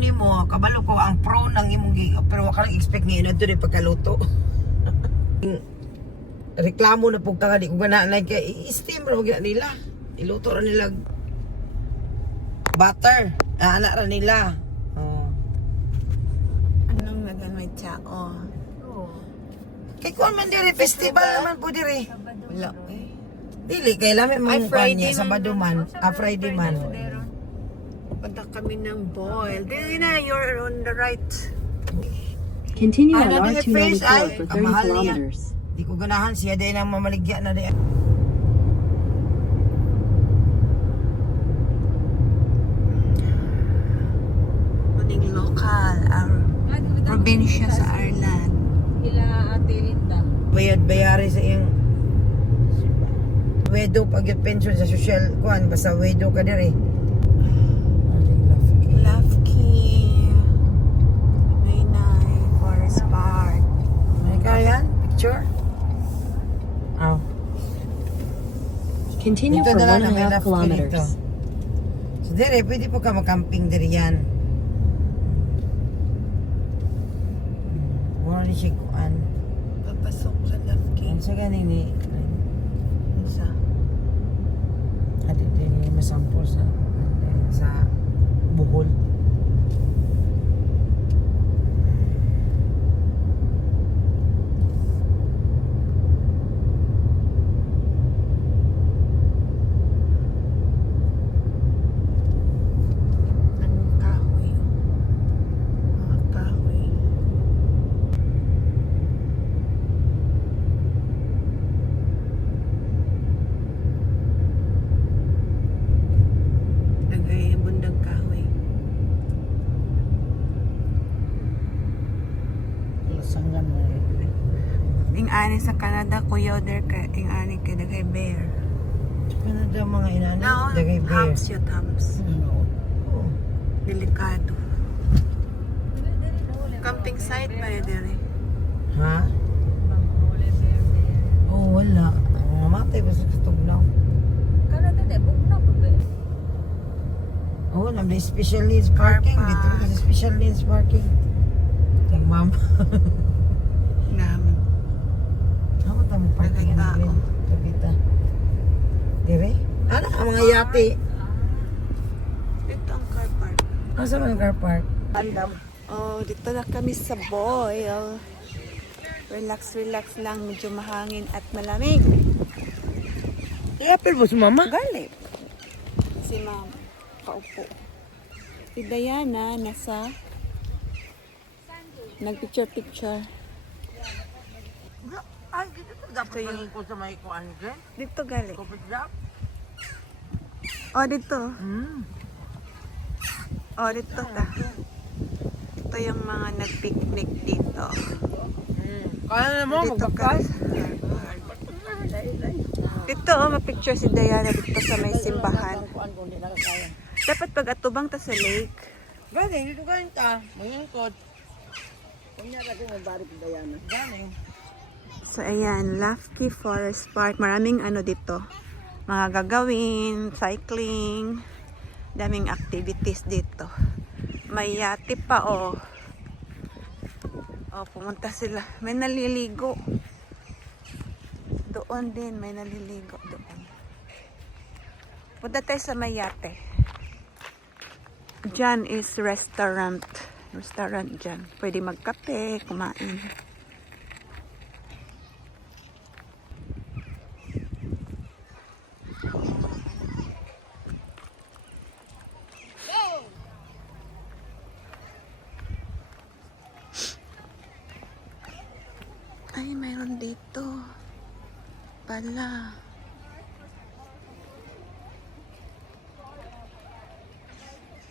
ni mo, kabalo ko ang pro ng imong pero wala ka lang expect nga ina doon pagkaluto. Reklamo na pug ka di ko gana like i-steam ra gyud nila. Iluto ra nila butter. Ana ra nila. Oh. Anong nagamay tao? Kay kuan man diri festival naman po diri. Wala eh. Dili kay lami Ay, man Friday Friday Sabado man, Friday man. Punta kami ng Boyle. Dili na, you're on the right. Continue on Ano din fish ay R294 for 30 ang mahal niya. kilometers. Di ko ganahan siya day nang mamaligya na di. Kuning lokal, ang probinsya sa Ireland. Bayad-bayari sa iyang wedo pag yung pension sa social kuan basta wedo ka diri. Lafky. Maynay, Forest Park. May kayan picture. Oh. Continue for Dito na lang 1.5 may left kilometers. dito. So dire pwede po ka mag-camping diri yan. Wala ni siya kuan. Papasok sa Lafky. Ano sa ganing ni Isa. adi din ni masampol sa Bohol. Anong kahoy? Mga kahoy. Nagay bundang kahoy. Sanggan mo. Ing ani sa Canada, kuya der ka. Ing ani kay dagay bear. Canada mga inani, No, dagay bear. hams yun, hams. Ano? Oh. Delikado. Camping site ba yun dere? Ha? Oh, wala. Mamatay ba sa tutugnaw? Oh, nabli special needs parking. Car Dito park. kasi special needs parking. Yung ma'am. Namin. Ako tamo parking. Nagay tao. Kapita. Dire? Ano ang mga yate? Dito ang car park. Asa man ang car park? Andam. Oh, dito na kami sa Boyle. Relax, relax lang. Medyo mahangin at malamig. Iapil mo si mama? Gali. Si ma'am, paupo. Si Diana, nasa nagpicture-picture. Ay, dito dapat Ito yung- pangin ko sa may kuan dyan. Dito gali. Coffee drop. Oh, dito. Oh, dito ta. Ito yung mga nag-picnic dito. Kaya na mo, Dito magbakas. Dito, oh, mapicture si Diana dito sa may simbahan. Kuan kung di na kaya. Dapat pag atubang ta sa lake. Galing, dito galing ta. Mayungkod. Kanya kasi mabari pa Diana. Galing. So, ayan, Lafky Forest Park. Maraming ano dito. Mga gagawin, cycling. Daming activities dito. May yate pa, oh. Oh, pumunta sila. May naliligo. Doon din, may naliligo doon. Punta tayo sa may yate. Diyan is restaurant. Restaurant dyan. Pwede magkape, kumain. Ay, mayroon dito. Pala.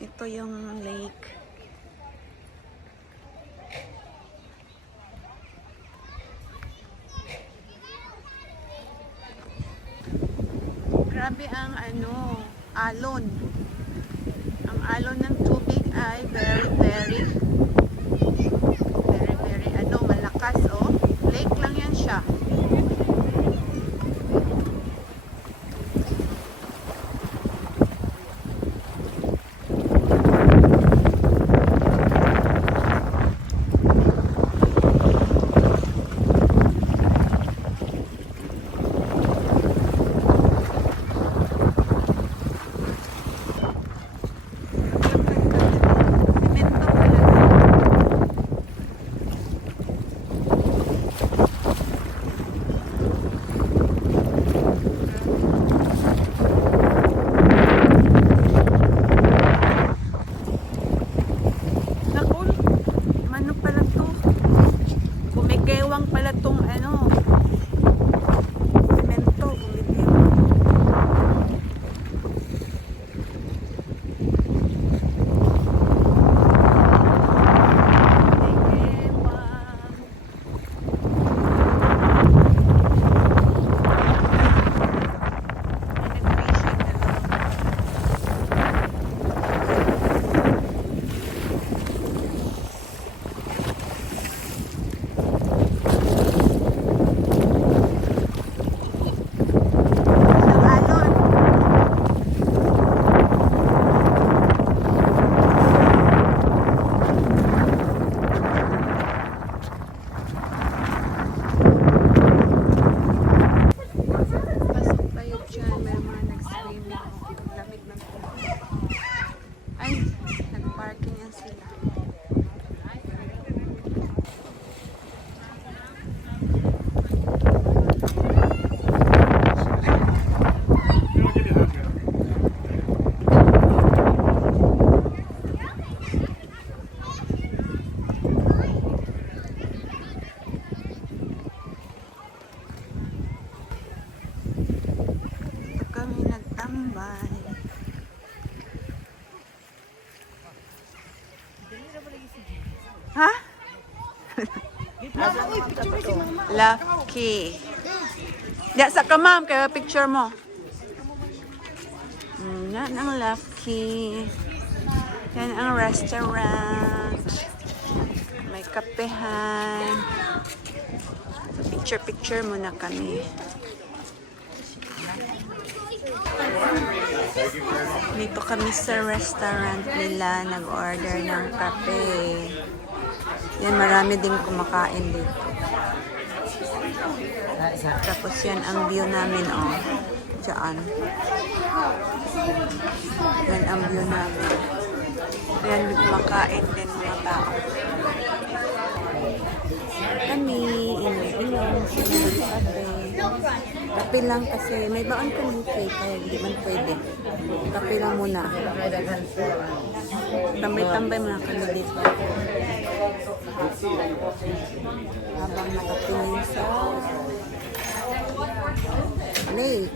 Ito yung lake. Grabe ang ano, alon. Ang alon ng tubig ay very malakas, oh. Lake lang yan siya. Ha? Asa naman ka to? Lucky. Diya sa kamam, kaya picture mo. Yan ang Lucky. Yan ang restaurant. May kapehan. Picture muna kami. Dito kami sa restaurant nila. Nag-order ng kape. Yan, marami din kumakain dito. Tapos yan ang view namin, oh. Diyan. Yan ang view namin. Ayan, kumakain din mga tao. Kami, iniinom, kape. Kape lang kasi may baon kami cake kaya hindi man pwede. Kape lang muna. Tambay-tambay muna kami dito. Habang nakatingin sa lake.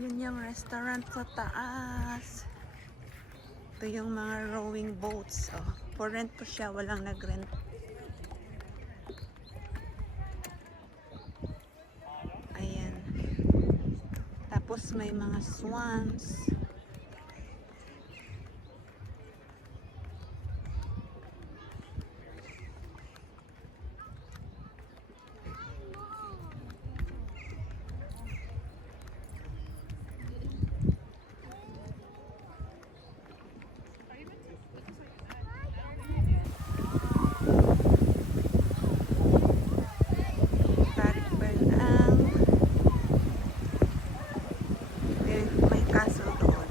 Yun yung restaurant sa taas. Ito yung mga rowing boats. Oh, for rent po siya, walang nag-rent. Ayan. Tapos may mga swans. May kaso doon.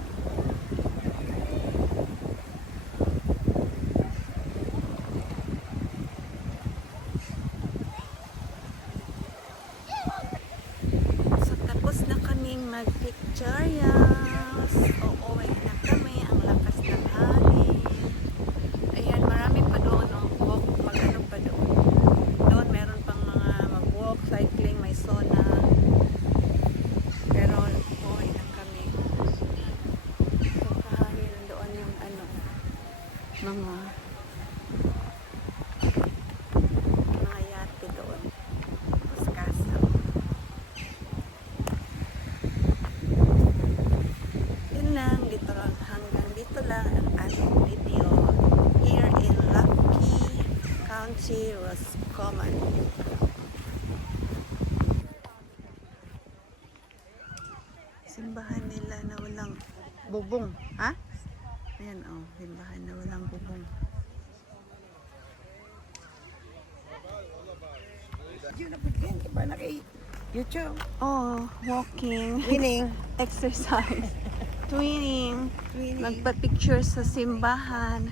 So tapos na kaming mag-pictorials. Uuwi na kami. Ang lakas ng hangin. Ayan, marami pa doon. Oh. Walk, mag-ano pa doon. Doon meron pang mga mag-walk, cycling, may sauna. Pero uuwi na kami. So kahangin doon yung ano, mga yate doon. Tapos castle. Yun lang, dito lang, hanggang dito lang ang ating video here in Lucky County, Roscommon. Simbahan nila na walang bubong. Ha? Ayan, oh, simbahan na walang bubong. Yun na pagkin ka ba na kay YouTube? Oh, walking. Winning. Exercise. Twinning. Winning. Magpa-picture sa simbahan.